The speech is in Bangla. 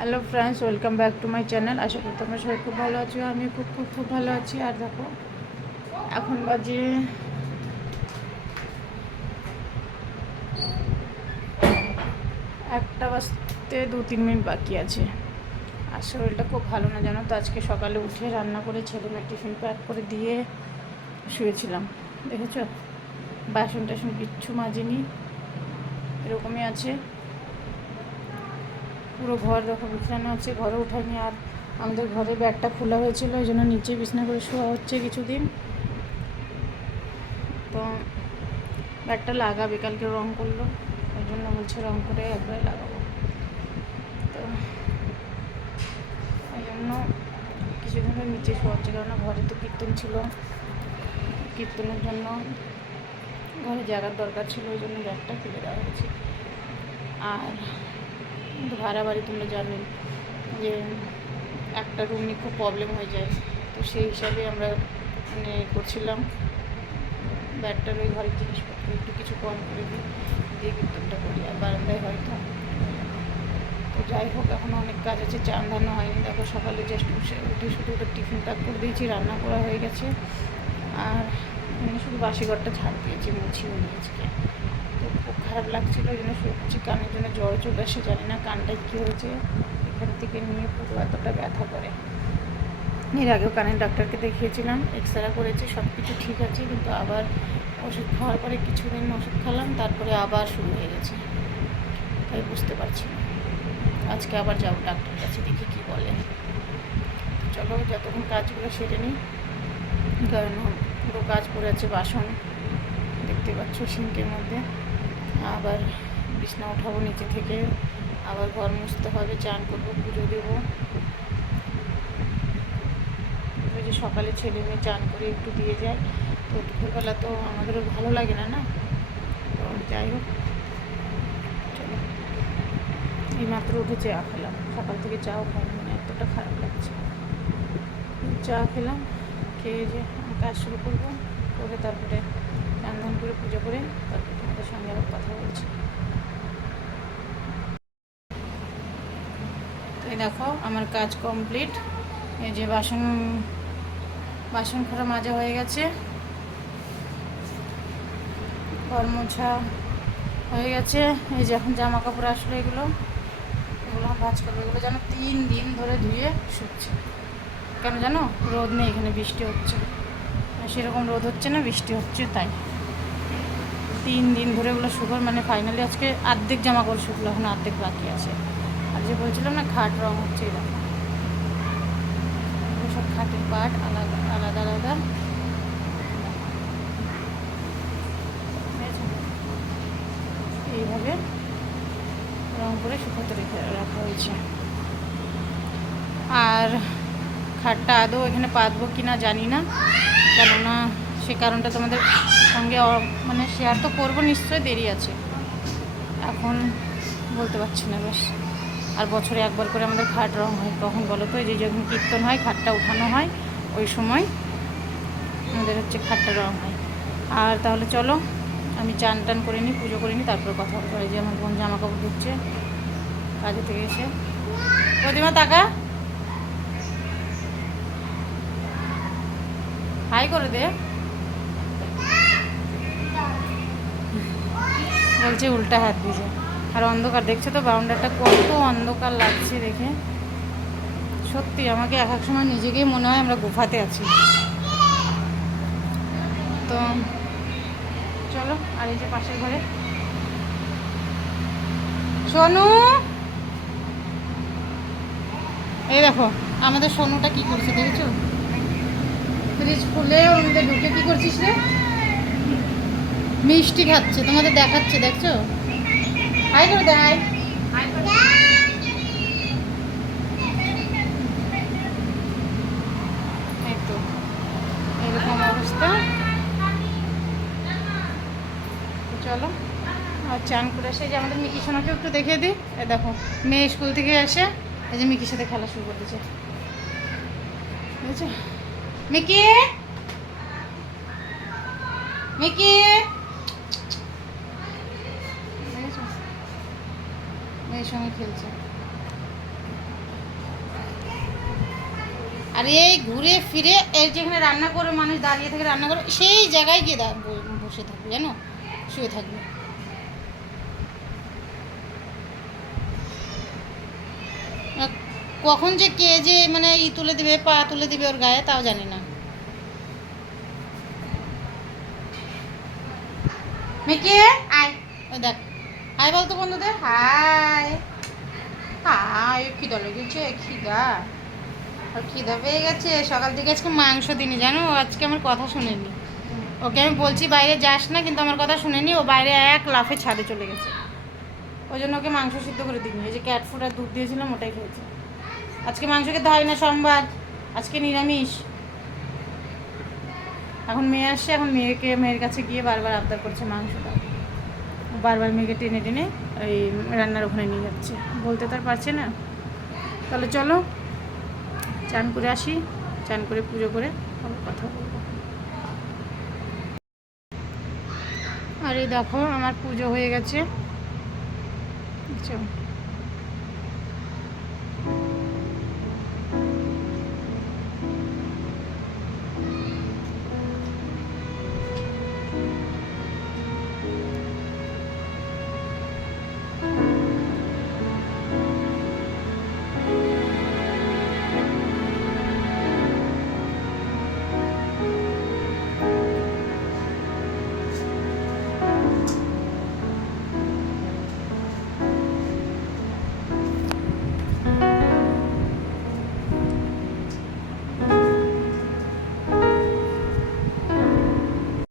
Hello friends, welcome back to my channel. আশা করি তোমরা সবাই খুব ভালো আছো। আমি খুব খুব খুব ভালো আছি। আর দেখো, এখন বাজে 1টা বাজতে 2-3 মিনিট বাকি আছে। আর শরীরটা খুব ভালো না, জানো তো। আজকে সকালে উঠে রান্না করে ছেলে মেয়ে টিফিন প্যাক করে দিয়ে শুয়েছিলাম। দেখেছো, বাসন টাসন কিচ্ছু মাজেনি, এরকমই আছে। পুরো ঘর দেখো বিছানো আছে, ঘরে উঠাইনি। আর আমাদের ঘরে ব্যাগটা খোলা হয়েছিল, ওই জন্য নিচে বিছানা করে শোয়া হচ্ছে কিছুদিন। তো ব্যাগটা লাগাবে, কালকে রং করলো, ওই জন্য বলছে রং করে একবারে লাগাবো। তো ওই জন্য কিছুদিন ধরে নিচে শোয়া হচ্ছে, কারণ ঘরে তো কীর্তন ছিল, কীর্তনের জন্য ঘরে জায়গার দরকার ছিল, ওই জন্য ব্যাগটা খুলে দেওয়া হয়েছে। আর কিন্তু ভাড়া বাড়ি তোমরা জানেন যে একটা রুম নিয়ে খুব প্রবলেম হয়ে যায়। তো সেই হিসাবে আমরা মানে করছিলাম, ব্যাগটার ওই ঘরের জিনিসপত্র একটু কিছু কম করে দিই, দিয়ে কীর্তনটা করি। আর বারান্দায় হয়তো। তো যাই হোক, এখন অনেক কাজ আছে, চান ধানো হয়নি। দেখো সকালে জাস্ট উঠে শুধু ওটা টিফিন প্যাক করে দিয়েছি, রান্না করা হয়ে গেছে। আর এমনি শুধু বাসি ঘরটা ঝাড় দিয়েছি, মুছিও নিয়েছি। তো খুব খারাপ লাগছিলো, ওই জন্য শুয়েছি। কানের জন্য জ্বর চলে আসে, জানি না কানটায় কী হয়েছে। এখান থেকে নিয়ে পুরো এতটা ব্যথা করে। এর আগেও কানের ডাক্তারকে দেখিয়েছিলাম, এক্সরে করেছি, সব কিছু ঠিক আছে। কিন্তু আবার ওষুধ খাওয়ার পরে কিছুদিন ওষুধ খেলাম, তারপরে আবার শুরু হয়ে গেছে। তাই বুঝতে পারছি না। আজকে আবার যাবো ডাক্তারের কাছে, দেখি কী বলে। চলো যতক্ষণ কাজগুলো সেরে নিই, কারণ পুরো কাজ পড়ে আছে। বাসন দেখতে পাচ্ছ সিঙ্কের মধ্যে, আবার বিছনা উঠাবো নিচে থেকে, আবার ঘর মুছতে হবে, চান করবো, পুজো দেবো। ওই যে সকালে ছেলে মেয়ে চান করে একটু দিয়ে যায়, তো দুপুরবেলা তো আমাদেরও ভালো লাগে না, না। তো যাই হোক, চলো। এইমাত্র উঠে চা খেলাম, সকাল থেকে চাও খাইনি, মানে এতটা খারাপ লাগছে। চা খেলাম, খেয়ে যে কাজ শুরু করবো, করে তারপরে রান্ধান করে পুজো করে তারপরে তোমাদের সঙ্গে আবার কথা বলছি। এই দেখো আমার কাজ কমপ্লিট। এই যে বাসন খোড়া মাজা হয়ে গেছে, ঘর মোছা হয়ে গেছে। এই যে এখন জামা কাপড় আসলো, এগুলো ভাঁজ করবো। এগুলো যেন 3 দিন ধরে ধুয়ে শুকছে। কেন জানো, রোদ নেই, এখানে বৃষ্টি হচ্ছে, সেরকম রোদ হচ্ছে না, বৃষ্টি হচ্ছে, তাই 3 দিন ধরে ওগুলো শুকোর। মানে ফাইনালি আজকে অর্ধেক জামা কাপড় শুকলো, এখন অর্ধেক বাকি আছে। আর যে বলছিলাম না খাট রং হচ্ছে, এরকম সব খাটের পাট আলাদা আলাদা আলাদা এইভাবে রং করে শুকোতে রেখে রাখা হয়েছে। আর খাটটা আদৌ এখানে পাতবো কি না জানি না, কেননা সে কারণটা তোমাদের সঙ্গে মানে শেয়ার তো করবো, নিশ্চয়ই দেরি আছে, এখন বলতে পারছি না বেশ। আর বছরে একবার করে আমাদের খাট রং হয়, কখন বলো তো? এই যে যখন কীর্তন হয়, খাটটা উঠানো হয়, ওই সময় আমাদের হচ্ছে খাটটা রং হয়। আর তাহলে চলো আমি চান টান করে নিই, পুজো করে নিই, তারপরে কথা বলবো। এই যে আমার বোন জামা কাপড় ধুচ্ছে কাজে থেকে এসে। প্রতিমা টাকা হাই করে দে, বলছে উল্টা হাত দিয়েছে। আর অন্ধকার দেখছো তো, বাউন্ডারটা কত অন্ধকার লাগছে দেখে। সত্যি আমাকে এক এক সময় নিজেকেই মনে হয় আমরা গুফাতে আছি। তো চলো, আর এই যে পাশের ঘরে সোনু, এই দেখো আমাদের সোনুটা কি করছে দেখেছো? ফ্রিজ খুলে ওর মধ্যে ঢুকে কি করছিস রে? মিষ্টি খাচ্ছে, তোমাদের দেখাচ্ছে, দেখছো? হাই করে দে, হাই। এই তো এরকম অবস্থা। চলো আর চান করে এসে যে আমাদের মিকি সোনাকে একটু দেখিয়ে দিই। এ দেখো মেয়ে স্কুল থেকে এসে এই যে মিকির সাথে খেলা শুরু করে দিয়েছে, বুঝেছো? মিকি, মিকি, দেখেছো মেয়ের সঙ্গে খেলছে। আর এই ঘুরে ফিরে এই যেখানে রান্না করে মানুষ দাঁড়িয়ে থেকে রান্না করে সেই জায়গায় গিয়ে বসে থাকবে, জানো, শুয়ে থাকবে। কখন যে কে যে মানে তুলে দিবে, পা তুলে দিবে ওর গায়ে, তাও জানি না। মেকে আয়, ওই দেখ, হাই বলতো বন্ধুদের, হাই হাই। খিদা লেগেছে, খিদা, আর খিদা পেয়ে গেছে। সকাল থেকে আজকে মাংস দিনি, জানো, আজকে আমার কথা শুনেনি। ওকে আমি বলছি বাইরে যাস না, কিন্তু আমার কথা শুনেনি, ও বাইরে এক লাফে ছাদে চলে গেছে। ওই জন্য ওকে মাংস সিদ্ধ করে দিইনি, এই যে ক্যাট ফুড আর দুধ দিয়েছিলাম ওটাই খেয়েছে। আজকে মাংস খেতে হয় না, সোমবার, আজকে নিরামিষ। এখন মেয়ে আসছে, এখন মেয়ের কাছে গিয়ে বারবার আবদার করছে মাংসটা, বারবার মেয়েকে টেনে টেনে ওই রান্নার ওখানে নিয়ে যাচ্ছে, বলতে তার পারছে না। তাহলে চলো চান করে আসি, চান করে পুজো করে আবার কথা বলবো। আর এই দেখো আমার পুজো হয়ে গেছে।